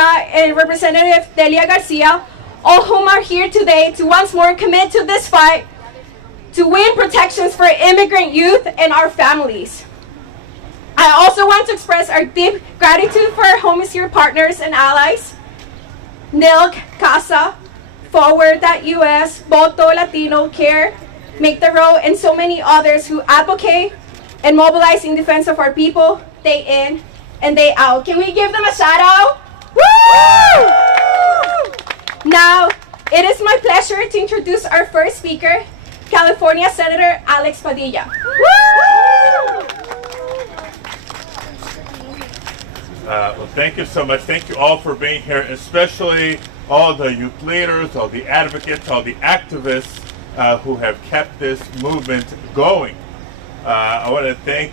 and Representative Delia Garcia, all whom are here today to once more commit to this fight to win protections for immigrant youth and our families. I also want to express our deep gratitude for our Homicide partners and allies, NILC, CASA, Forward.us, Voto Latino, CARE, Make the Road, and so many others who advocate and mobilize in defense of our people day in and day out. Can we give them a shout out? Woo! Now, it is my pleasure to introduce our first speaker, California Senator Alex Padilla. Well, thank you so much. Thank you all for being here, especially all the youth leaders, all the advocates, all the activists who have kept this movement going. I want to thank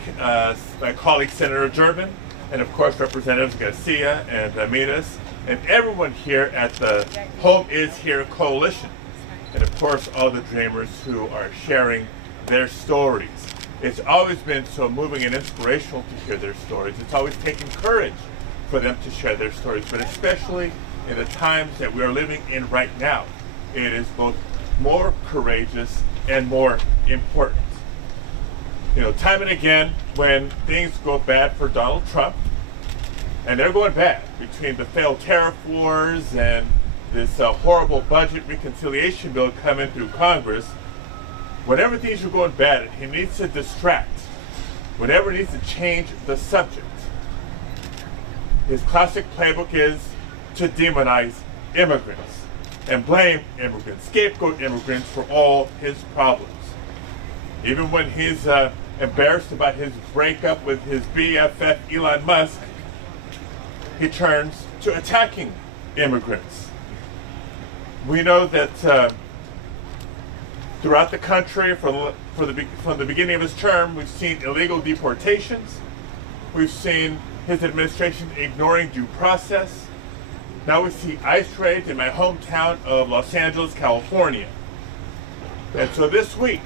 my colleague Senator Durbin, and of course Representatives Garcia and Ramirez, and everyone here at the Home Is Here Coalition, and of course all the dreamers who are sharing their stories. It's always been so moving and inspirational to hear their stories. It's always taken courage for them to share their stories, but especially in the times that we are living in right now, it is both more courageous and more important. You know, time and again, when things go bad for Donald Trump, and they're going bad between the failed tariff wars and this horrible budget reconciliation bill coming through Congress, whenever things are going bad, he needs to distract. Whenever he needs to change the subject, his classic playbook is to demonize immigrants and blame immigrants, scapegoat immigrants for all his problems. Even when he's embarrassed about his breakup with his BFF Elon Musk, he turns to attacking immigrants. We know that throughout the country, from the beginning of his term, we've seen illegal deportations. We've seen his administration ignoring due process. Now we see ICE raids in my hometown of Los Angeles, California. And so this week,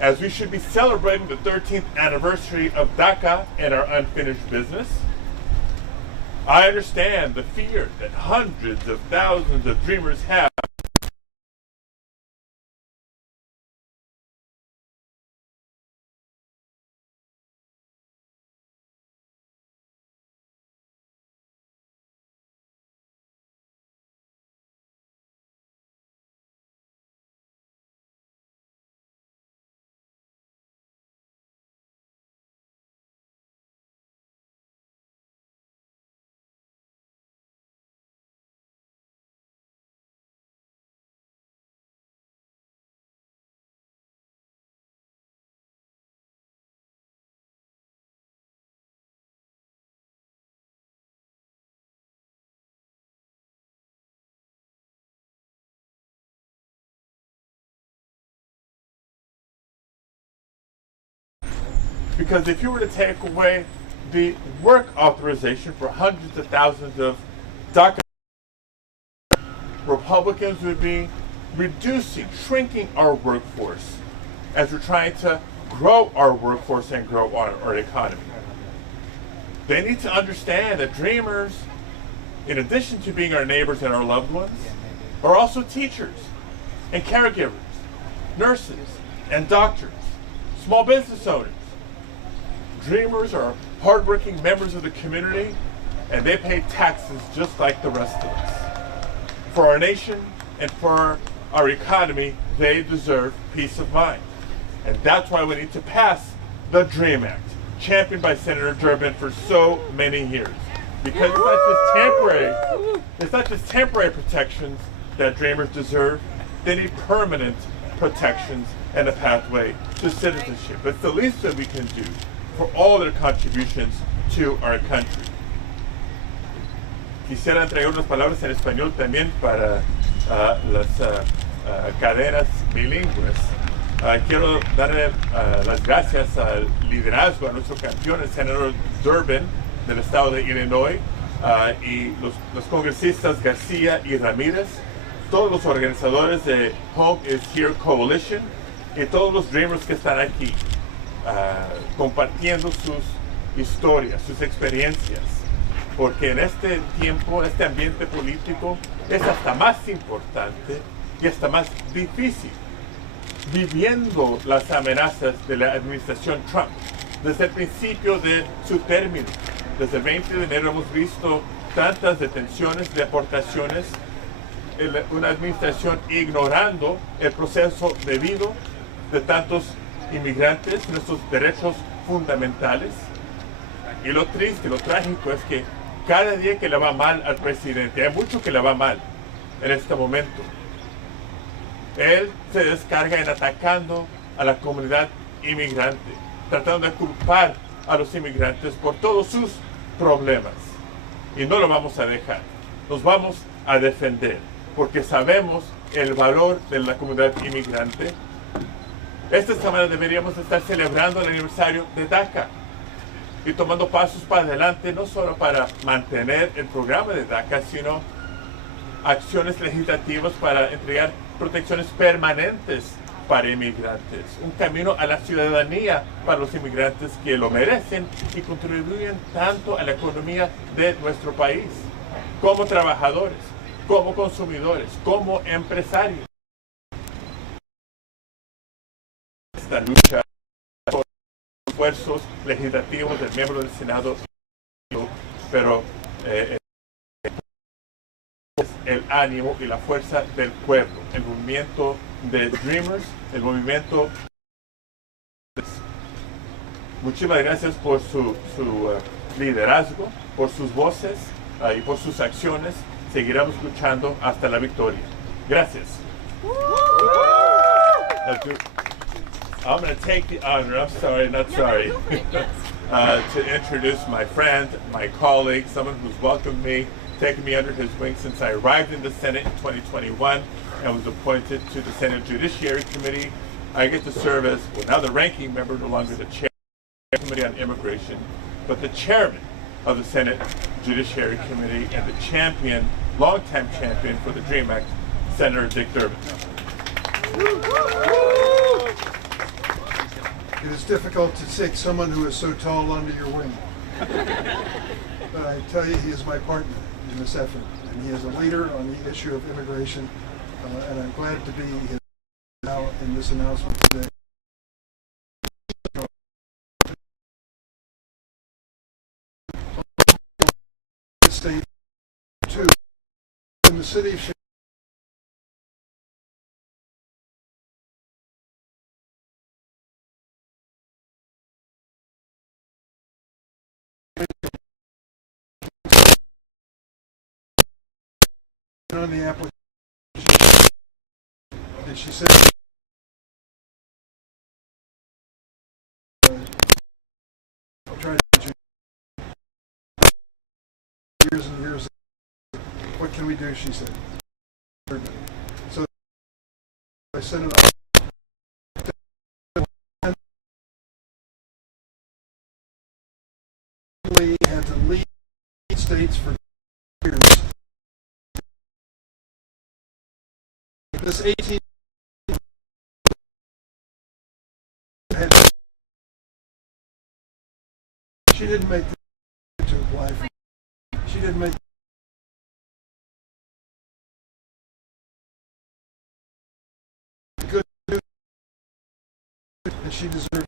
as we should be celebrating the 13th anniversary of DACA and our unfinished business, I understand the fear that hundreds of thousands of dreamers have because if you were to take away the work authorization for hundreds of thousands of DACA, Republicans would be shrinking our workforce as we're trying to grow our workforce and grow our economy. They need to understand that dreamers, in addition to being our neighbors and our loved ones, are also teachers and caregivers, nurses and doctors, small business owners. Dreamers are hardworking members of the community, and they pay taxes just like the rest of us. For our nation and for our economy, they deserve peace of mind. And that's why we need to pass the DREAM Act, championed by Senator Durbin for so many years. Because it's not just temporary protections that dreamers deserve, they need permanent protections and a pathway to citizenship. It's the least that we can do for all their contributions to our country. Quisiera entregar unas palabras en español también para las cadenas bilingües. Quiero darle las gracias al liderazgo, a nuestro campeón, el senador Durbin, del estado de Illinois, y los congresistas García y Ramírez, todos los organizadores de Home Is Here Coalition, y todos los dreamers que están aquí, compartiendo sus historias, sus experiencias. porque en este tiempo, este ambiente político es hasta más importante y hasta más difícil, viviendo las amenazas de la administración Trump. Desde el principio de su término, desde el 20 de enero hemos visto tantas detenciones, deportaciones, una administración ignorando el proceso debido de tantos inmigrantes, nuestros derechos fundamentales. Y lo triste, lo trágico es que cada día que le va mal al presidente, hay mucho que le va mal en este momento, él se descarga en atacando a la comunidad inmigrante, tratando de culpar a los inmigrantes por todos sus problemas. Y no lo vamos a dejar, nos vamos a defender, porque sabemos el valor de la comunidad inmigrante. Esta semana deberíamos estar celebrando el aniversario de DACA y tomando pasos para adelante, no solo para mantener el programa de DACA, sino acciones legislativas para entregar protecciones permanentes para inmigrantes, un camino a la ciudadanía para los inmigrantes que lo merecen y contribuyen tanto a la economía de nuestro país, como trabajadores, como consumidores, como empresarios. Esta lucha por los esfuerzos legislativos del miembro del Senado, pero el ánimo y la fuerza del pueblo, el movimiento de Dreamers, el movimiento. Muchísimas gracias por su liderazgo, por sus voces y por sus acciones. Seguiremos luchando hasta la victoria. Gracias. I'm going to take the honor, I'm sorry, not sorry, to introduce my friend, my colleague, someone who's welcomed me, taken me under his wing since I arrived in the Senate in 2021 and was appointed to the Senate Judiciary Committee. I get to serve as, well, now the ranking member, no longer the chair of the Committee on Immigration, but the chairman of the Senate Judiciary Committee and the champion, longtime champion for the DREAM Act, Senator Dick Durbin. It is difficult to take someone who is so tall under your wing. But I tell you, he is my partner in this effort, and he is a leader on the issue of immigration, and I'm glad to be now in this announcement today. State 2 in the city of on the application. Did she say tried to years and years? What can we do? She said. So I sent it up. Had to leave states for years. This 18 had, she didn't make the to apply for. She didn't make the good news that she deserved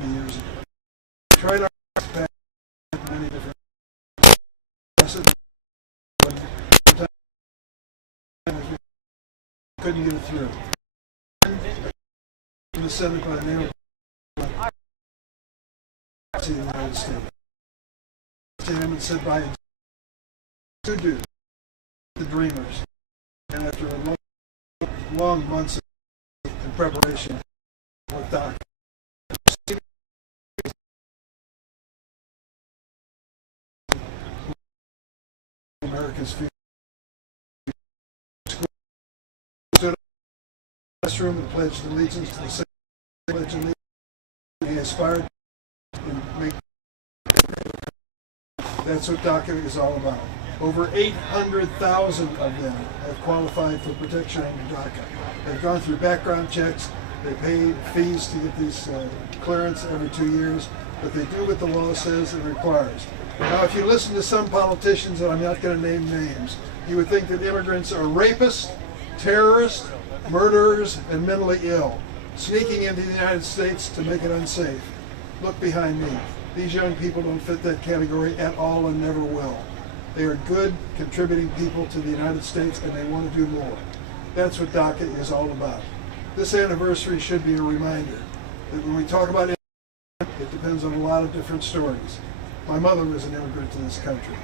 years ago. We tried our best back many different couldn't get it through. In the Senate by the name of the United States. Came and said by to do the Dreamers, and after a long months in preparation with DACA, Americans feel stood up in the restroom and pledged allegiance to the same pledge allegiance. He aspired and make. That's what DACA is all about. Over 800,000 of them have qualified for protection under DACA. They've gone through background checks. They pay fees to get these clearance every 2 years. but they do what the law says and requires. Now, if you listen to some politicians, and I'm not going to name names, you would think that immigrants are rapists, terrorists, murderers, and mentally ill, sneaking into the United States to make it unsafe. Look behind me. These young people don't fit that category at all and never will. They are good, contributing people to the United States, and they want to do more. That's what DACA is all about. This anniversary should be a reminder that when we talk about immigrants, it depends on a lot of different stories. My mother was an immigrant to this country.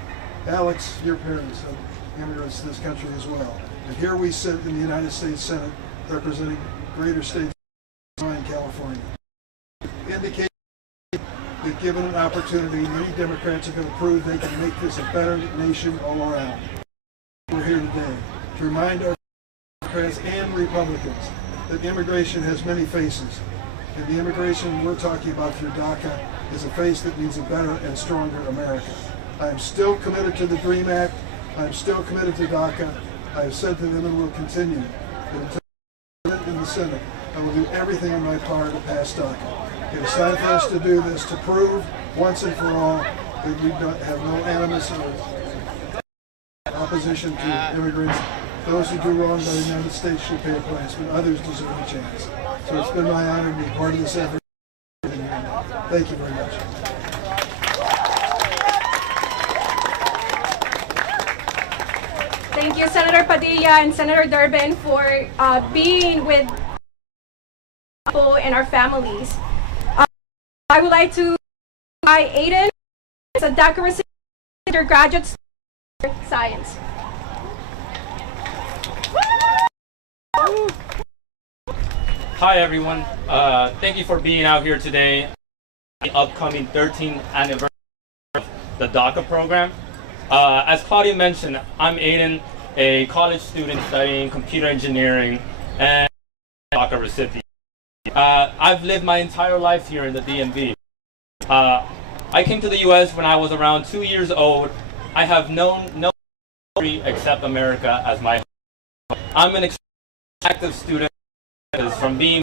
Alex, your parents are immigrants to this country as well. And here we sit in the United States Senate representing greater states in California. Indicate that given an opportunity, many Democrats are going to prove they can make this a better nation all around. We're here today to remind our Democrats and Republicans that immigration has many faces. And the immigration we're talking about through DACA is a face that means a better and stronger America. I am still committed to the DREAM Act. I am still committed to DACA. I have said to them and will continue that until in the Senate, I will do everything in my power to pass DACA. It is time for us to do this to prove once and for all that we have no animus or opposition to immigrants. Those who do wrong by the United States should pay a price, but others deserve a chance. So it's been my honor to be part of this effort. Thank you very much. Thank you, Senator Padilla and Senator Durbin, for being with people and our families. I would like to invite Aiden, a DACA recipient, undergraduate student in science. Hi everyone, thank you for being out here today. The upcoming 13th anniversary of the DACA program. As Claudia mentioned, I'm Aiden, a college student studying computer engineering and DACA recipient. I've lived my entire life here in the DMV. I came to the US when I was around 2 years old. I have known no country except America as my home. I'm an active student, from being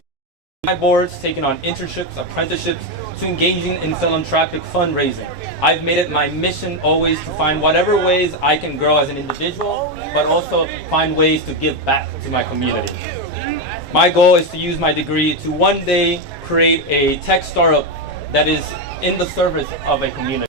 my boards, taking on internships, apprenticeships, to engaging in philanthropic fundraising. I've made it my mission always to find whatever ways I can grow as an individual, but also find ways to give back to my community. My goal is to use my degree to one day create a tech startup that is in the service of a community.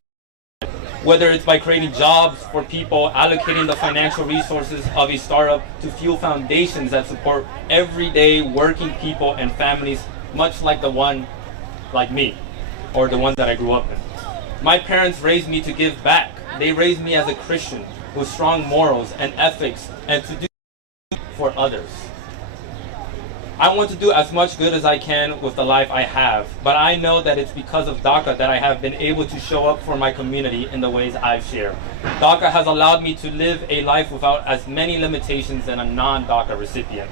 Whether it's by creating jobs for people, allocating the financial resources of a startup to fuel foundations that support everyday working people and families, much like the one like me, or the ones that I grew up in. My parents raised me to give back. They raised me as a Christian with strong morals and ethics and to do for others. I want to do as much good as I can with the life I have, but I know that it's because of DACA that I have been able to show up for my community in the ways I've shared. DACA has allowed me to live a life without as many limitations than a non-DACA recipient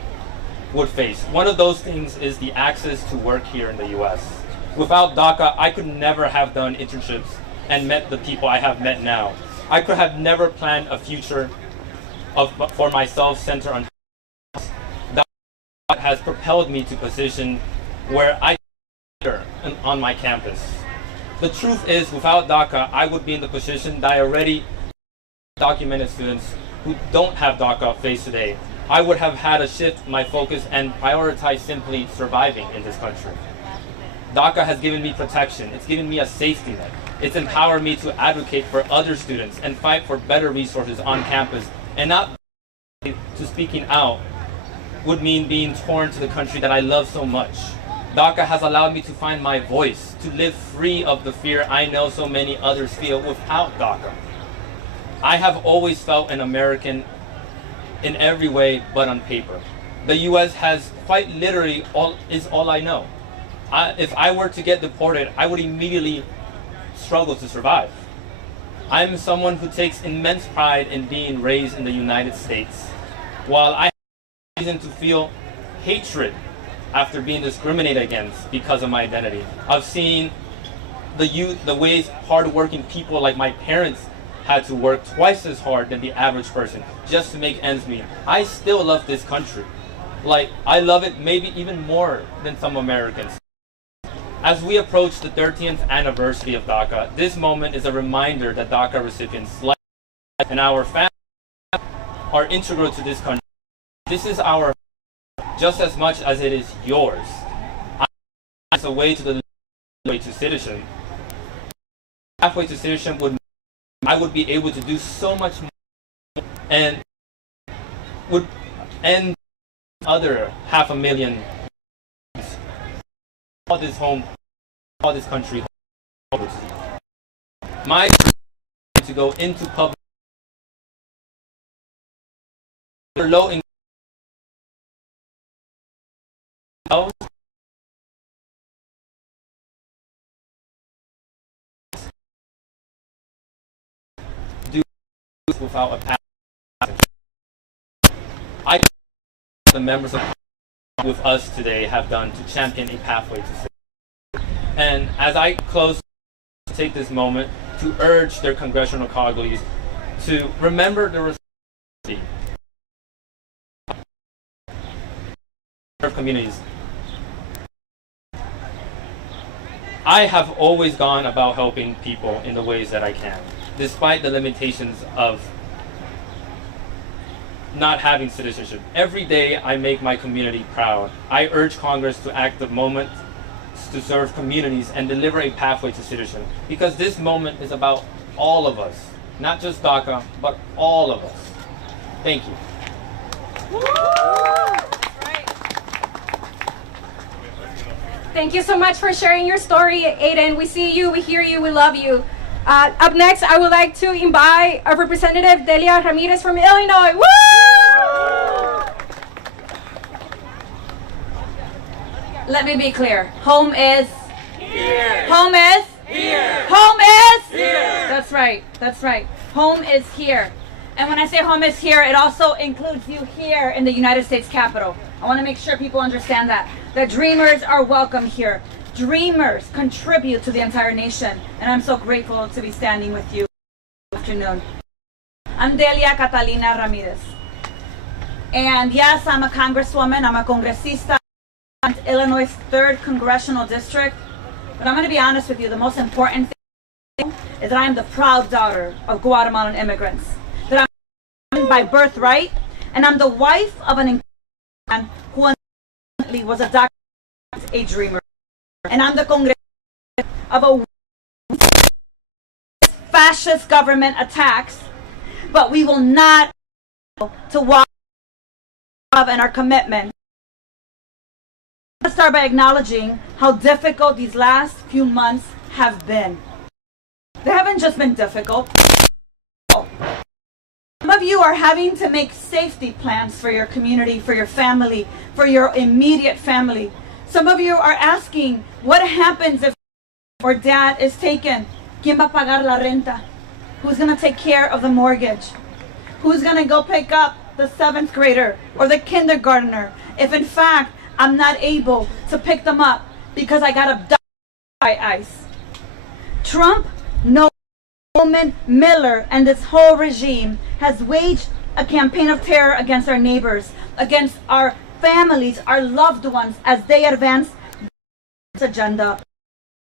would face. One of those things is the access to work here in the US. Without DACA, I could never have done internships and met the people I have met now. I could have never planned a future for myself centered on has propelled me to position where I can on my campus. The truth is, without DACA, I would be in the position that I already documented students who don't have DACA face today. I would have had to shift my focus and prioritize simply surviving in this country. DACA has given me protection. It's given me a safety net. It's empowered me to advocate for other students and fight for better resources on campus, and not to speaking out would mean being torn to the country that I love so much. DACA has allowed me to find my voice, to live free of the fear I know so many others feel without DACA. I have always felt an American in every way but on paper. The US has quite literally all I know. If I were to get deported, I would immediately struggle to survive. I'm someone who takes immense pride in being raised in the United States. While I reason to feel hatred after being discriminated against because of my identity. I've seen the ways hard-working people like my parents had to work twice as hard than the average person just to make ends meet. I still love this country. Like, I love it maybe even more than some Americans. As we approach the 30th anniversary of DACA, this moment is a reminder that DACA recipients like and our families are integral to this country. This is our just as much as it is yours. It's a way to the way to citizenship. Halfway to citizenship I would be able to do so much more and would end other 500,000 call this home, call this country home. My to go into public low income do without a path. I the members of with us today have done to champion a pathway to citizenship. And as I close, take this moment to urge their congressional colleagues to remember the responsibility of communities. I have always gone about helping people in the ways that I can, despite the limitations of not having citizenship. Every day I make my community proud. I urge Congress to act the moment to serve communities and deliver a pathway to citizenship, because this moment is about all of us, not just DACA, but all of us. Thank you. Thank you so much for sharing your story, Aiden. We see you, we hear you, we love you. Up next, I would like to invite our representative, Delia Ramirez from Illinois. Woo! Let me be clear. Home is Here. Home is Here. Home is Here. That's right. That's right. Home is here. And when I say home is here, it also includes you here in the United States Capitol. I want to make sure people understand that. The dreamers are welcome here. Dreamers contribute to the entire nation, and I'm so grateful to be standing with you this afternoon. I'm Delia Catalina Ramirez. And yes, I'm a congresswoman, I'm a congresista in Illinois' 3rd Congressional District. But I'm going to be honest with you, the most important thing is that I'm the proud daughter of Guatemalan immigrants. That I'm by birthright, and I'm the wife of an man who unfortunately was a dreamer. And I'm the congresswoman of a fascist government attacks, but we will not to walk and our commitment. Let's start by acknowledging how difficult these last few months have been. They haven't just been difficult. Some of you are having to make safety plans for your community, for your family, for your immediate family. Some of you are asking, what happens if or dad is taken? ¿Quién va a pagar la renta? Who's going to take care of the mortgage? Who's going to go pick up the 7th grader or the kindergartner if in fact I'm not able to pick them up because I got abducted by ICE? Trump, Norman Miller, and this whole regime has waged a campaign of terror against our neighbors, against our families, our loved ones, as they advance this agenda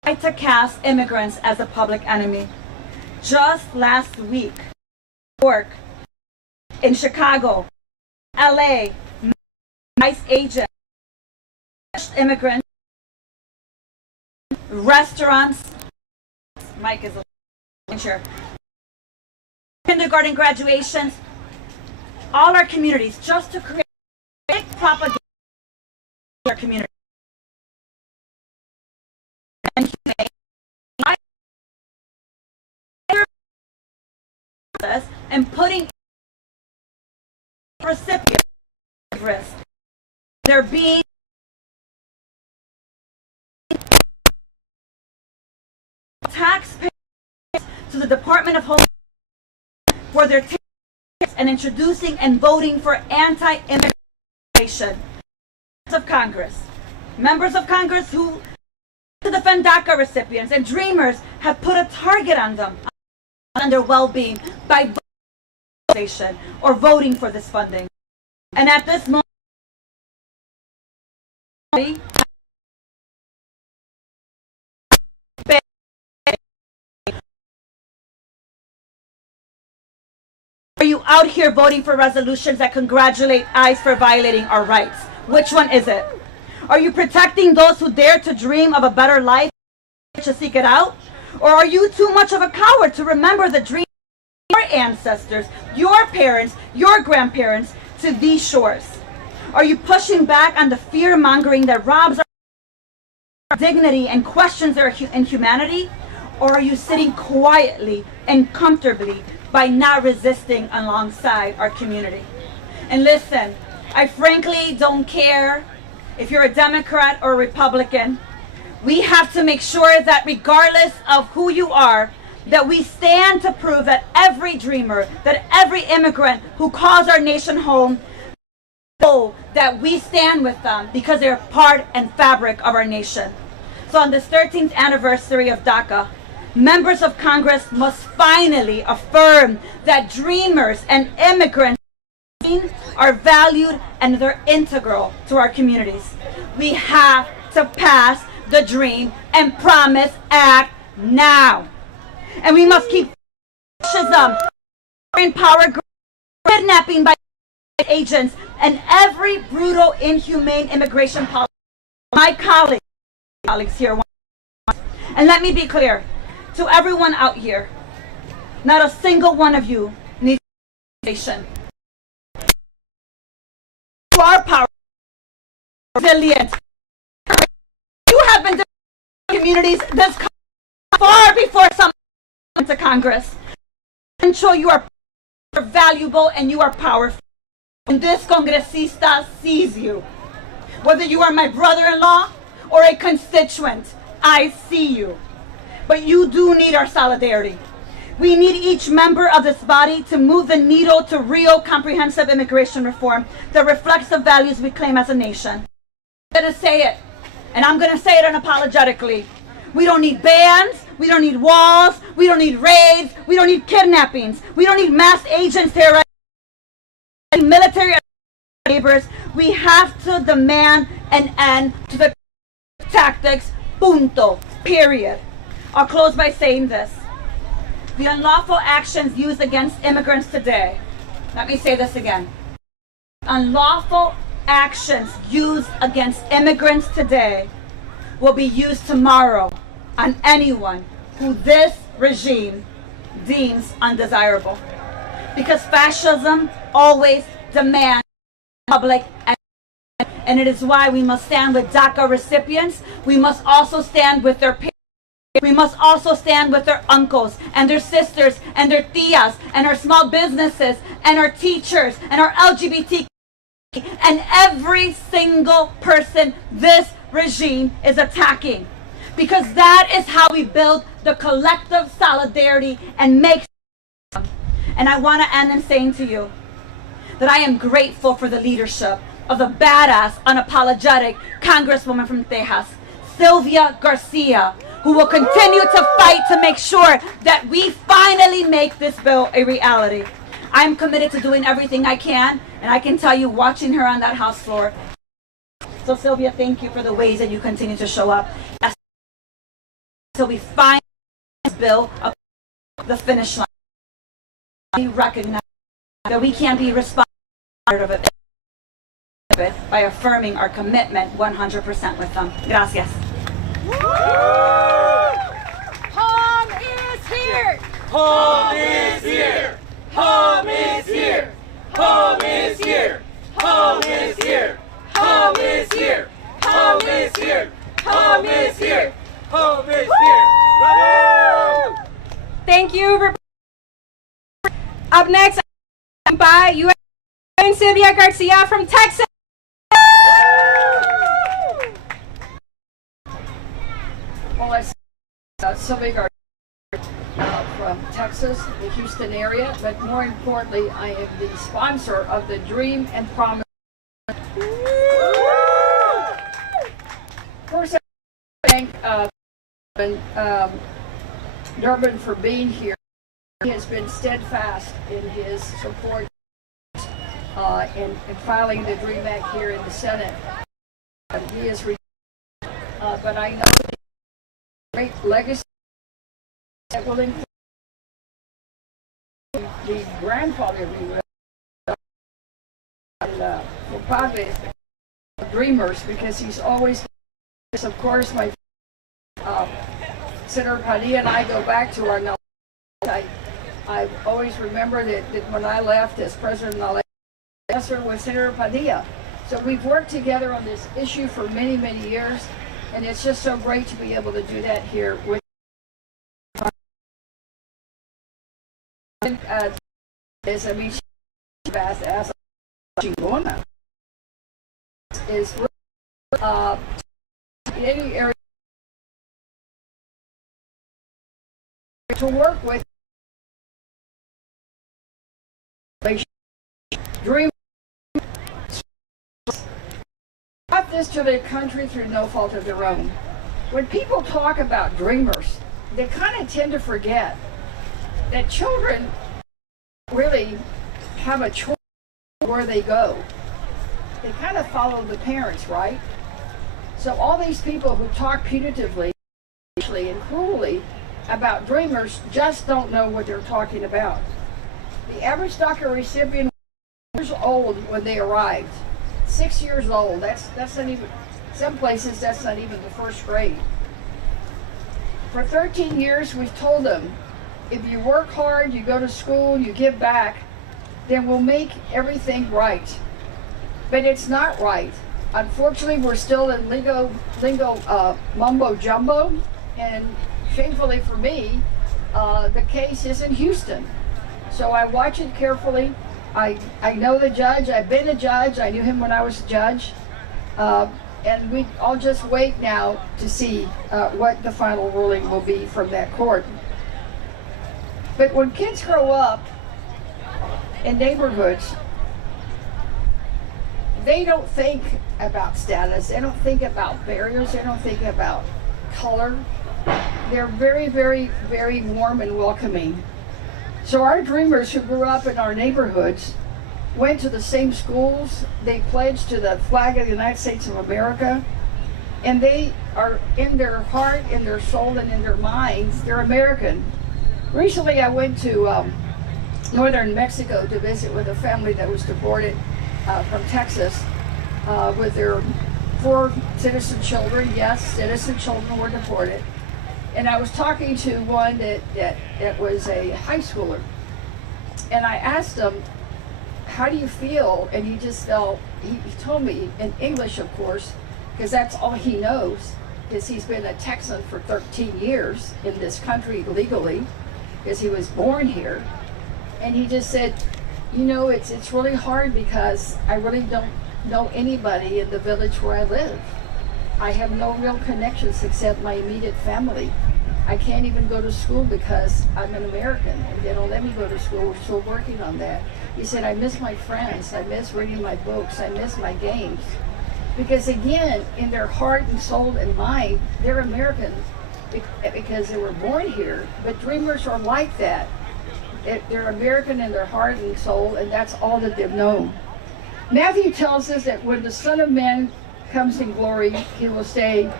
to cast immigrants as a public enemy. Just last week, New York, in Chicago, LA, ICE agents, immigrants, restaurants, Mike is a sure, kindergarten graduations, all our communities, just to create propaganda in our community. And putting recipients at risk. They're being taxpayers to the Department of Homeland for their taxes and introducing and voting for anti-immigration. Members of Congress who to defend DACA recipients and dreamers have put a target on them and their well-being by voting or voting for this funding. And at this moment, Are you out here voting for resolutions that congratulate ICE for violating our rights? Which one is it? Are you protecting those who dare to dream of a better life to seek it out? Or are you too much of a coward to remember the dream of your ancestors, your parents, your grandparents to these shores? Are you pushing back on the fear-mongering that robs our dignity and questions our inhumanity? Or are you sitting quietly and comfortably by not resisting alongside our community? And listen, I frankly don't care if you're a Democrat or a Republican. We have to make sure that regardless of who you are, that we stand to prove that every dreamer, that every immigrant who calls our nation home, know that we stand with them because they're part and fabric of our nation. So on this 13th anniversary of DACA, members of Congress must finally affirm that dreamers and immigrants are valued and they're integral to our communities. We have to pass the Dream and Promise Act now. And we must keep fascism, power, kidnapping by agents, and every brutal, inhumane immigration policy. My colleagues here. And let me be clear to everyone out here, not a single one of you needs nation. You are powerful, resilient. You have been communities this far before some went to Congress. And show you are valuable and you are powerful. And this congresista sees you. Whether you are my brother-in-law or a constituent, I see you. But you do need our solidarity. We need each member of this body to move the needle to real comprehensive immigration reform that reflects the values we claim as a nation. I'm going to say it, and I'm going to say it unapologetically. We don't need bans, we don't need walls, we don't need raids, we don't need kidnappings, we don't need mass agents terrorizing military neighbors. We have to demand an end to the tactics, punto, period. I'll close by saying this. The unlawful actions used against immigrants today, let me say this again. Unlawful actions used against immigrants today will be used tomorrow on anyone who this regime deems undesirable. Because fascism always demands public and it is why we must stand with DACA recipients. We must also stand with their parents. We must also stand with their uncles and their sisters and their tias and our small businesses and our teachers and our LGBT and every single person this regime is attacking. Because that is how we build the collective solidarity and make. And I want to end in saying to you that I am grateful for the leadership of the badass, unapologetic Congresswoman from Texas, Sylvia Garcia, who will continue to fight to make sure that we finally make this bill a reality. I'm committed to doing everything I can, and I can tell you, watching her on that House floor. So Sylvia, thank you for the ways that you continue to show up. So we finally this bill up the finish line. We recognize that we can't be responsible of it by affirming our commitment 100% with them. Gracias. Home is here! Home is here! Home is here! Home is here! Home is here! Home is here! Home is here! Home is here! Home is here! Bravo! Thank you. Up next, by U.S. Sylvia Garcia from Texas. Well, I'm Sylvia Garcia from Texas, the Houston area, but more importantly, I am the sponsor of the Dream and Promise. First, I thank Durbin for being here. He has been steadfast in his support in filing the Dream Act here in the Senate. He is, but I know the great legacy that will include the grandfather of the padre of Dreamers, because he's always, of course, my Senator Padilla and I go back to our knowledge. I always remember that when I left as president, my successor was Senator Padilla. So we've worked together on this issue for many, many years, and it's just so great to be able to do that here with is, I mean, as chingona is in any area to work with dream brought this to their country through no fault of their own. When people talk about dreamers, they kind of tend to forget that children really have a choice where they go. They kind of follow the parents, right? So all these people who talk punitively and cruelly about dreamers just don't know what they're talking about. The average DACA recipient was years old when they arrived. 6 years old. That's not even, some places that's not even the first grade. For 13 years we've told them, if you work hard, you go to school, you give back, then we'll make everything right. But it's not right. Unfortunately, we're still in lingo mumbo jumbo, and shamefully for me, the case is in Houston. So I watch it carefully. I know the judge. I've been a judge. I knew him when I was a judge. And I'll just wait now to see what the final ruling will be from that court. But when kids grow up in neighborhoods, they don't think about status. They don't think about barriers. They don't think about color. They're very, very, very warm and welcoming. So our dreamers who grew up in our neighborhoods went to the same schools. They pledged to the flag of the United States of America. And they are, in their heart, in their soul, and in their minds, they're American. Recently I went to northern Mexico to visit with a family that was deported from Texas with their 4 citizen children. Yes, citizen children were deported. And I was talking to one that was a high schooler. And I asked him, how do you feel? And he just felt, he told me in English, of course, because that's all he knows, because he's been a Texan for 13 years in this country legally, because he was born here. And he just said, you know, it's really hard because I really don't know anybody in the village where I live. I have no real connections except my immediate family. I can't even go to school because I'm an American and they don't let me go to school. We're still working on that. He said, I miss my friends. I miss reading my books. I miss my games. Because again, in their heart and soul and mind, they're American because they were born here. But dreamers are like that. They're American in their heart and soul, and that's all that they've known. Matthew tells us that when the Son of Man comes in glory, he will say,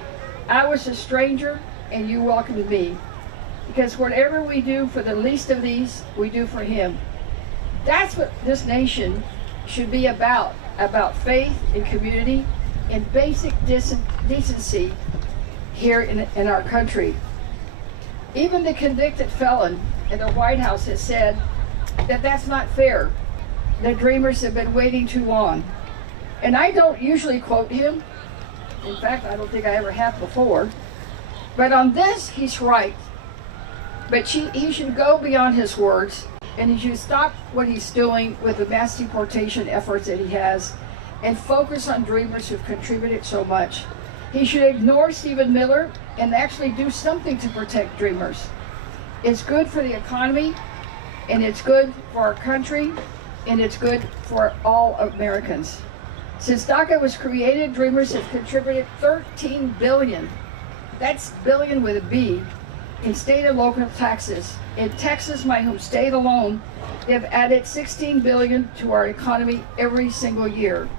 I was a stranger and you welcomed me. Because whatever we do for the least of these, we do for him. That's what this nation should be about faith and community and basic decency here in our country. Even the convicted felon in the White House has said that that's not fair. The dreamers have been waiting too long. And I don't usually quote him. In fact, I don't think I ever have before. But on this, he's right. But he should go beyond his words, and he should stop what he's doing with the mass deportation efforts that he has and focus on dreamers who've contributed so much. He should ignore Stephen Miller and actually do something to protect dreamers. It's good for the economy, and it's good for our country, and it's good for all Americans. Since DACA was created, dreamers have contributed $13 billion. That's billion with a B, in state and local taxes. In Texas, my home state alone, they've added $16 billion to our economy every single year.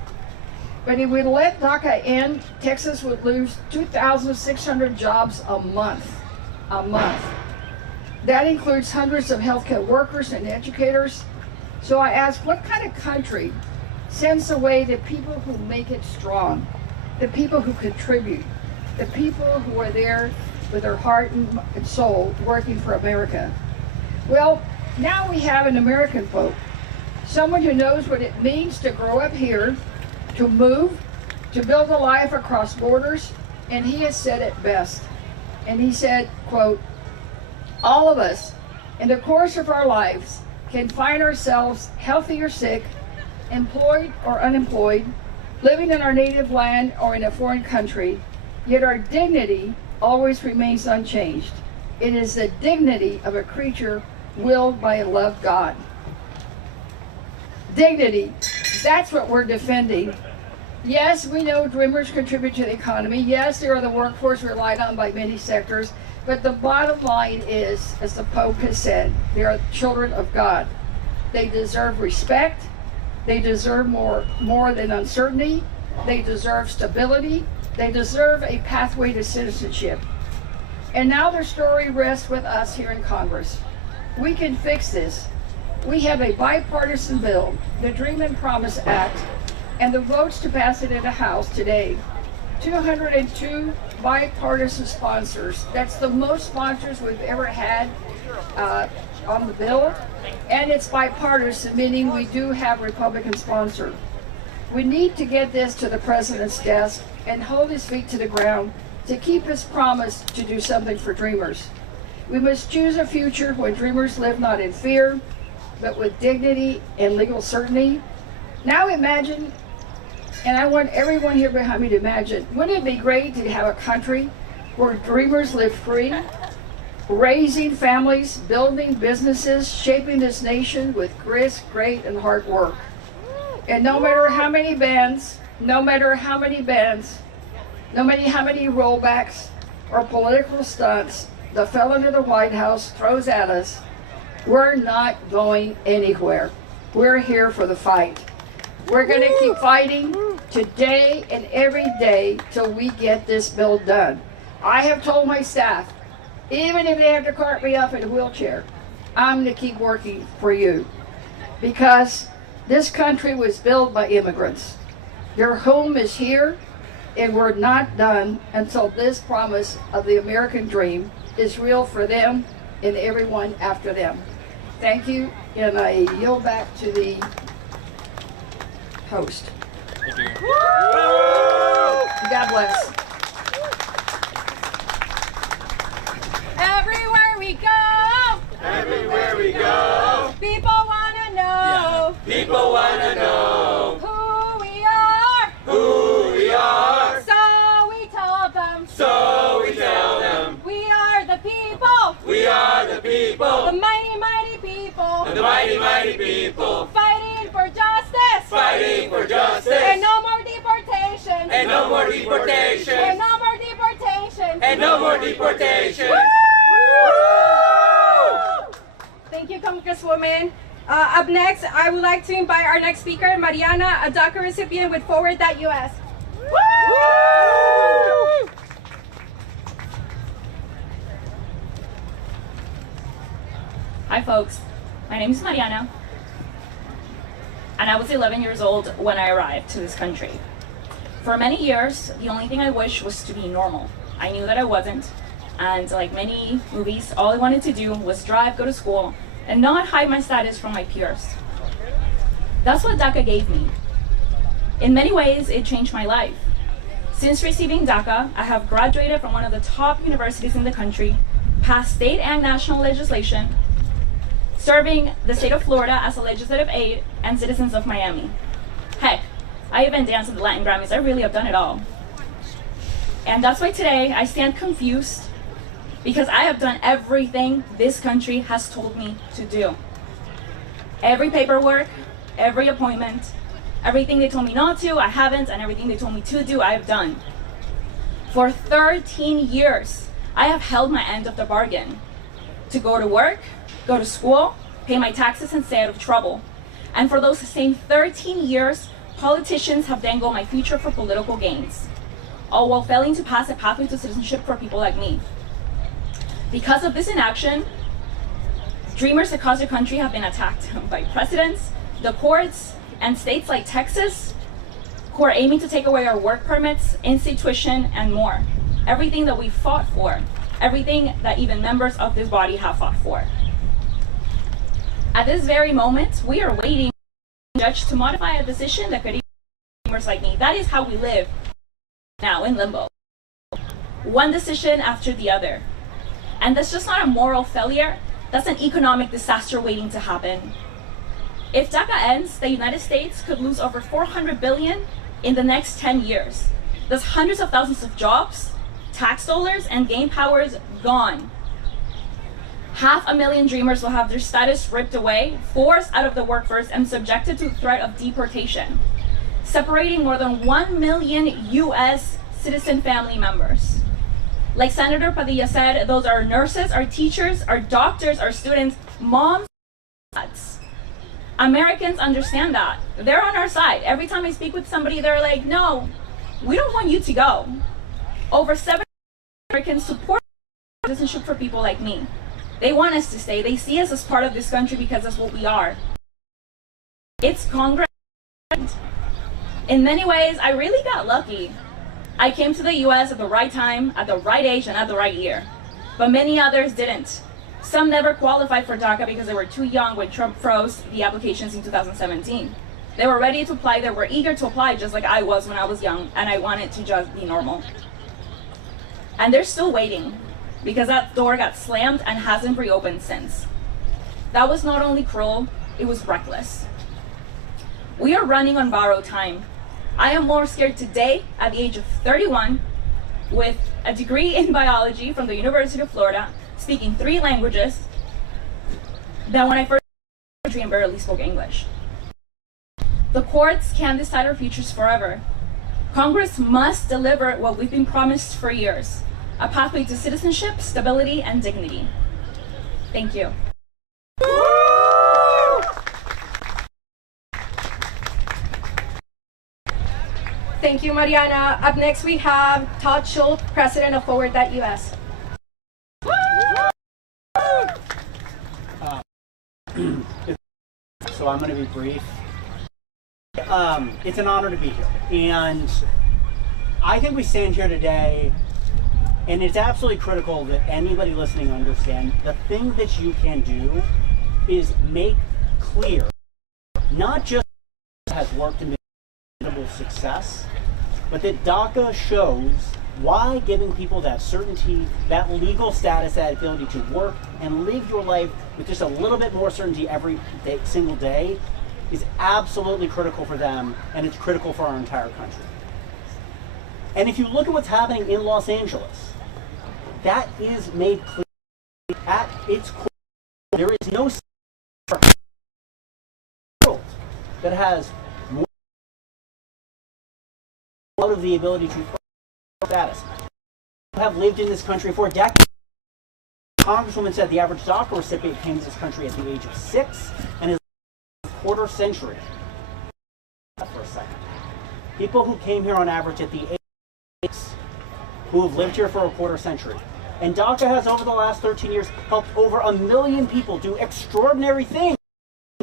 But if we let DACA end, Texas would lose 2,600 jobs a month. That includes hundreds of healthcare workers and educators. So I ask, what kind of country sends away the people who make it strong, the people who contribute, the people who are there with their heart and soul working for America? Well, now we have an American vote, someone who knows what it means to grow up here, to move, to build a life across borders, and he has said it best. And he said, quote, "All of us, in the course of our lives, can find ourselves healthy or sick, employed or unemployed, living in our native land or in a foreign country, yet our dignity always remains unchanged. It is the dignity of a creature willed by a loved God." Dignity, that's what we're defending. Yes, we know dreamers contribute to the economy. Yes, they are the workforce relied on by many sectors. But the bottom line is, as the Pope has said, they are children of God. They deserve respect. They deserve more than uncertainty. They deserve stability. They deserve a pathway to citizenship. And now their story rests with us here in Congress. We can fix this. We have a bipartisan bill, the Dream and Promise Act, and the votes to pass it in the House today. 202 bipartisan sponsors. That's the most sponsors we've ever had on the bill. And it's bipartisan, meaning we do have Republican sponsor. We need to get this to the president's desk and hold his feet to the ground to keep his promise to do something for dreamers. We must choose a future when dreamers live not in fear, but with dignity and legal certainty. Now imagine, and I want everyone here behind me to imagine, wouldn't it be great to have a country where dreamers live free, raising families, building businesses, shaping this nation with grit, great, and hard work. And no matter how many bans, no matter how many rollbacks or political stunts the felon in the White House throws at us, we're not going anywhere. We're here for the fight. We're going to keep fighting today and every day till we get this bill done. I have told my staff, even if they have to cart me up in a wheelchair, I'm going to keep working for you, because this country was built by immigrants. Their home is here, and we're not done until this promise of the American dream is real for them and everyone after them. Thank you, and I yield back to the host. Thank you. God bless. Everywhere we go, people wanna know, People wanna know who who we are, so we tell them, so we tell them we are the people, we are the people, the mighty, mighty people, the mighty, mighty people, fighting for justice, fighting for justice, and no more deportation, and no more deportation, and no more deportation, and no more deportation. Thank you, Congresswoman. Up next, I would like to invite our next speaker, Mariana, a DACA recipient with Forward.us. Hi folks, my name is Mariana, and I was 11 years old when I arrived to this country. For many years, the only thing I wished was to be normal. I knew that I wasn't, and like many movies, all I wanted to do was drive, go to school, and not hide my status from my peers. That's what DACA gave me. In many ways, it changed my life. Since receiving DACA, I have graduated from one of the top universities in the country, passed state and national legislation, serving the state of Florida as a legislative aide, and citizens of Miami. Heck, I even danced at the Latin Grammys. I really have done it all. And that's why today I stand confused, because I have done everything this country has told me to do. Every paperwork, every appointment, everything they told me not to, I haven't, and everything they told me to do, I've done. For 13 years, I have held my end of the bargain to go to work, go to school, pay my taxes, and stay out of trouble. And for those same 13 years, politicians have dangled my future for political gains, all while failing to pass a pathway to citizenship for people like me. Because of this inaction, Dreamers across the country have been attacked by presidents, the courts, and states like Texas, who are aiming to take away our work permits, in-state tuition, and more. Everything that we fought for, everything that even members of this body have fought for. At this very moment, we are waiting for the judge to modify a decision that could even dreamers like me. That is how we live now in limbo. One decision after the other. And that's just not a moral failure, that's an economic disaster waiting to happen. If DACA ends, the United States could lose over $400 billion in the next 10 years. That's hundreds of thousands of jobs, tax dollars, and gain powers gone. 500,000 dreamers will have their status ripped away, forced out of the workforce, and subjected to the threat of deportation, separating more than 1 million U.S. citizen family members. Like Senator Padilla said, those are nurses, our teachers, our doctors, our students, moms, dads. Americans understand that. They're on our side. Every time I speak with somebody, they're like, no, we don't want you to go. Over 7 Americans support citizenship for people like me. They want us to stay. They see us as part of this country because that's what we are. It's Congress. In many ways, I really got lucky. I came to the US at the right time, at the right age, and at the right year. But many others didn't. Some never qualified for DACA because they were too young when Trump froze the applications in 2017. They were ready to apply, they were eager to apply just like I was when I was young, and I wanted to just be normal. And they're still waiting because that door got slammed and hasn't reopened since. That was not only cruel, it was reckless. We are running on borrowed time. I am more scared today at the age of 31 with a degree in biology from the University of Florida, speaking 3 languages, than when I first came to the country and barely spoke English. The courts can't decide our futures forever. Congress must deliver what we've been promised for years, a pathway to citizenship, stability, and dignity. Thank you. Thank you, Mariana. Up next, we have Todd Schultz, president of Forward.us. So I'm going to be brief. It's an honor to be here. And I think we stand here today, and it's absolutely critical that anybody listening understand the thing that you can do is make clear, not just has worked and been incredible success, but that DACA shows why giving people that certainty, that legal status, that ability to work and live your life with just a little bit more certainty every day, single day, is absolutely critical for them, and it's critical for our entire country. And if you look at what's happening in Los Angeles, that is made clear at its core. There is no world that has more out of the ability to status. People have lived in this country for decades. Congresswoman said the average DACA recipient came to this country at the age of 6 and is a quarter century. For a second. People who came here on average at the age of 6, who have lived here for a quarter century. And DACA has, over the last 13 years, helped over 1 million people do extraordinary things.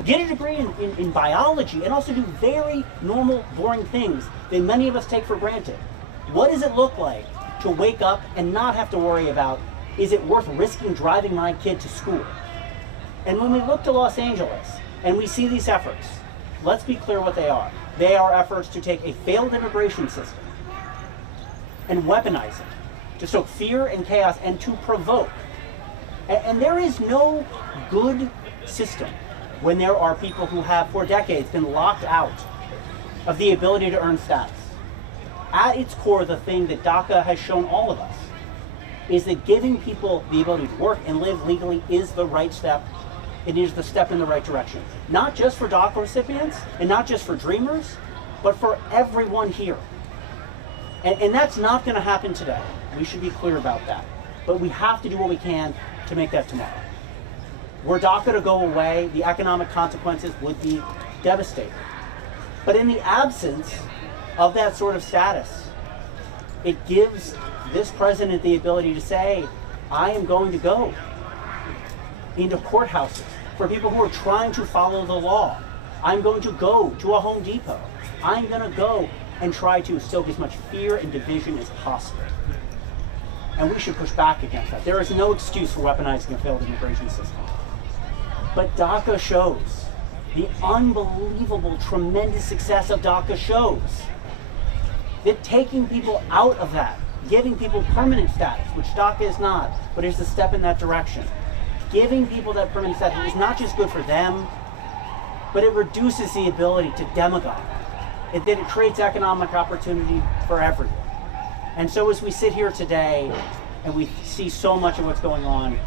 Get a degree in biology and also do very normal, boring things that many of us take for granted. What does it look like to wake up and not have to worry about, is it worth risking driving my kid to school? And when we look to Los Angeles and we see these efforts, let's be clear what they are. They are efforts to take a failed immigration system and weaponize it, to sow fear and chaos and to provoke. And there is no good system when there are people who have for decades been locked out of the ability to earn status. At its core, the thing that DACA has shown all of us is that giving people the ability to work and live legally is the right step. It is the step in the right direction. Not just for DACA recipients and not just for dreamers, but for everyone here. And that's not going to happen today. We should be clear about that. But we have to do what we can to make that tomorrow. Were DACA to go away, the economic consequences would be devastating. But in the absence of that sort of status, it gives this president the ability to say, I am going to go. into courthouses for people who are trying to follow the law. I'm going to go to a Home Depot. I'm going to go and try to stoke as much fear and division as possible. And we should push back against that. There is no excuse for weaponizing a failed immigration system. But DACA shows, the unbelievable, tremendous success of DACA shows that taking people out of that, giving people permanent status, which DACA is not, but is a step in that direction. Giving people that permanent status is not just good for them, but it reduces the ability to demagogue. It creates economic opportunity for everyone. And so as we sit here today and we see so much of what's going on,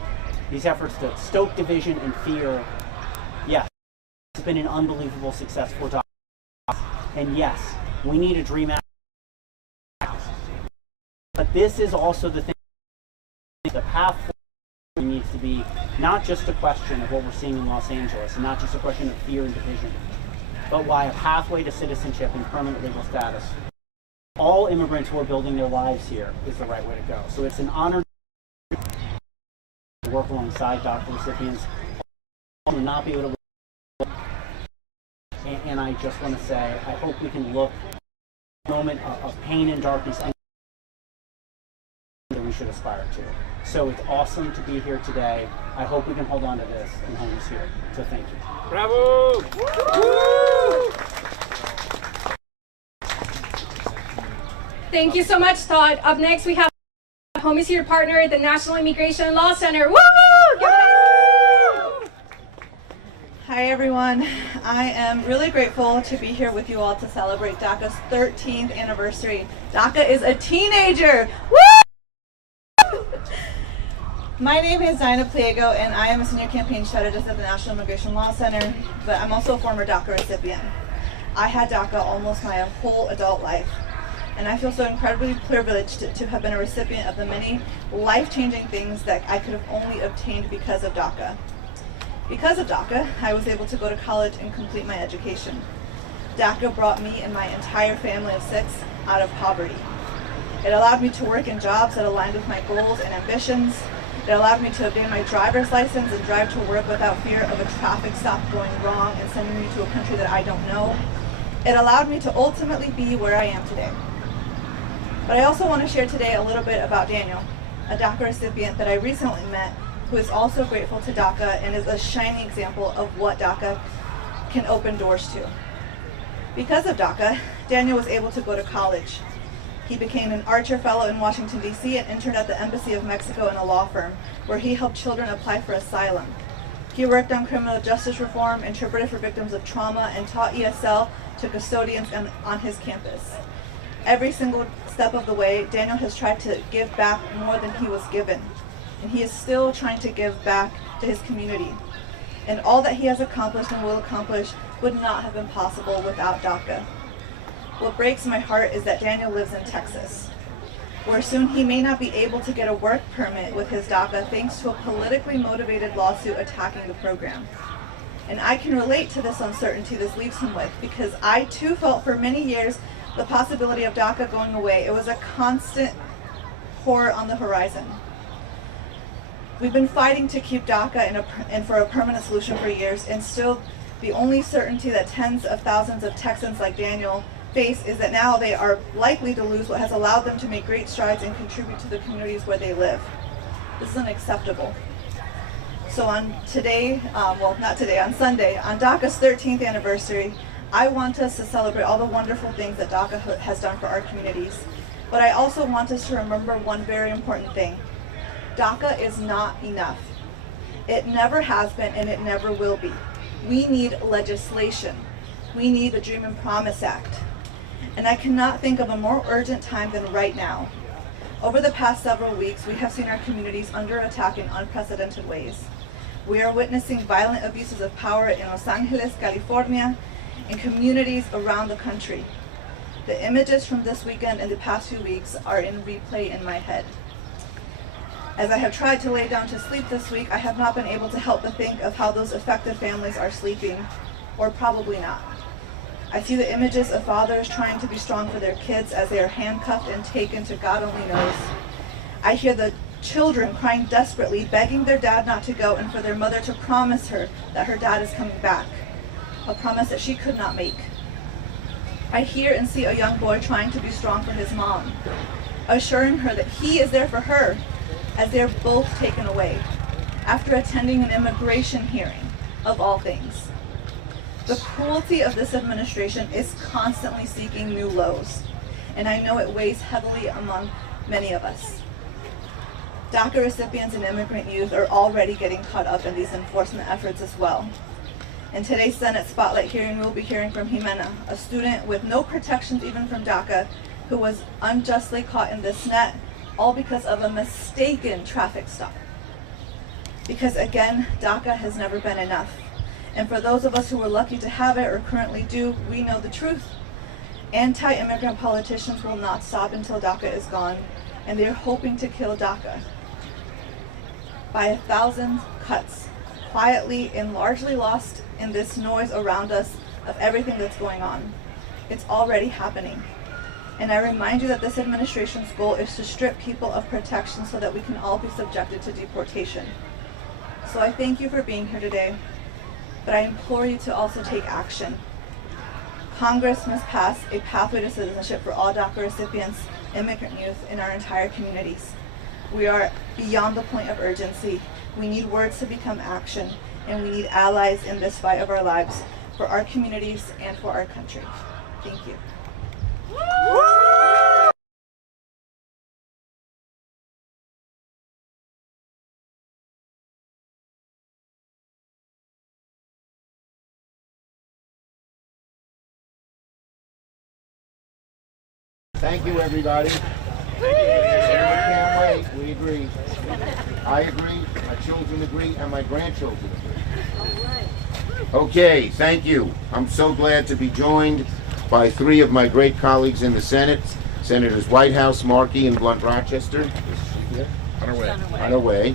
these efforts to stoke division and fear, yes, it's been an unbelievable success for DACA. And yes, we need a DREAM Act. But this is also the thing, the path forward needs to be not just a question of what we're seeing in Los Angeles, and not just a question of fear and division, but why a pathway to citizenship and permanent legal status. All immigrants who are building their lives here is the right way to go. So it's an honor to work alongside DACA recipients who will not be able to. And I just want to say, I hope we can look at a moment of pain and darkness and that we should aspire to. So it's awesome to be here today. I hope we can hold on to this and hold this here. So thank you. Bravo! Woo! Thank you so much, Todd. Up next, we have Home is Here partner, the National Immigration Law Center. Woo! Hi everyone. I am really grateful to be here with you all to celebrate DACA's 13th anniversary. DACA is a teenager. Woo! My name is Dinah Pliego and I am a senior campaign strategist at the National Immigration Law Center, but I'm also a former DACA recipient. I had DACA almost my whole adult life. And I feel so incredibly privileged to have been a recipient of the many life-changing things that I could have only obtained because of DACA. Because of DACA, I was able to go to college and complete my education. DACA brought me and my entire family of 6 out of poverty. It allowed me to work in jobs that aligned with my goals and ambitions. It allowed me to obtain my driver's license and drive to work without fear of a traffic stop going wrong and sending me to a country that I don't know. It allowed me to ultimately be where I am today. But I also want to share today a little bit about Daniel, a DACA recipient that I recently met who is also grateful to DACA and is a shining example of what DACA can open doors to. Because of DACA, Daniel was able to go to college. He became an Archer Fellow in Washington, D.C. and interned at the Embassy of Mexico in a law firm where he helped children apply for asylum. He worked on criminal justice reform, interpreted for victims of trauma, and taught ESL to custodians on his campus. Every single step of the way, Daniel has tried to give back more than he was given. And he is still trying to give back to his community. And all that he has accomplished and will accomplish would not have been possible without DACA. What breaks my heart is that Daniel lives in Texas, where soon he may not be able to get a work permit with his DACA thanks to a politically motivated lawsuit attacking the program. And I can relate to this uncertainty this leaves him with, because I too felt for many years the possibility of DACA going away. It was a constant horror on the horizon. We've been fighting to keep DACA and for a permanent solution for years, and still the only certainty that tens of thousands of Texans like Daniel face is that now they are likely to lose what has allowed them to make great strides and contribute to the communities where they live. This is unacceptable. So on today, on Sunday, on DACA's 13th anniversary, I want us to celebrate all the wonderful things that DACA has done for our communities. But I also want us to remember one very important thing. DACA is not enough. It never has been and it never will be. We need legislation. We need the Dream and Promise Act. And I cannot think of a more urgent time than right now. Over the past several weeks, we have seen our communities under attack in unprecedented ways. We are witnessing violent abuses of power in Los Angeles, California, and communities around the country. The images from this weekend and the past few weeks are in replay in my head. As I have tried to lay down to sleep this week, I have not been able to help but think of how those affected families are sleeping, or probably not. I see the images of fathers trying to be strong for their kids as they are handcuffed and taken to God only knows. I hear the children crying desperately, begging their dad not to go and for their mother to promise her that her dad is coming back, a promise that she could not make. I hear and see a young boy trying to be strong for his mom, assuring her that he is there for her as they are both taken away after attending an immigration hearing, of all things. The cruelty of this administration is constantly seeking new lows, and I know it weighs heavily among many of us. DACA recipients and immigrant youth are already getting caught up in these enforcement efforts as well. In today's Senate Spotlight hearing, we'll be hearing from Jimena, a student with no protections even from DACA, who was unjustly caught in this net, all because of a mistaken traffic stop. Because again, DACA has never been enough. And for those of us who were lucky to have it or currently do, we know the truth. Anti-immigrant politicians will not stop until DACA is gone, and they're hoping to kill DACA by 1,000 cuts, quietly and largely lost in this noise around us of everything that's going on. It's already happening. And I remind you that this administration's goal is to strip people of protection so that we can all be subjected to deportation. So I thank you for being here today, but I implore you to also take action. Congress must pass a pathway to citizenship for all DACA recipients, immigrant youth in our entire communities. We are beyond the point of urgency. We need words to become action, and we need allies in this fight of our lives for our communities and for our country. Thank you. Thank you, everybody. I can't wait. We agree. I agree. My children agree, and my grandchildren agree. Okay, thank you. I'm so glad to be joined by three of my great colleagues in the Senate, Senators Whitehouse, Markey, and Blunt Rochester. On her way. On her way.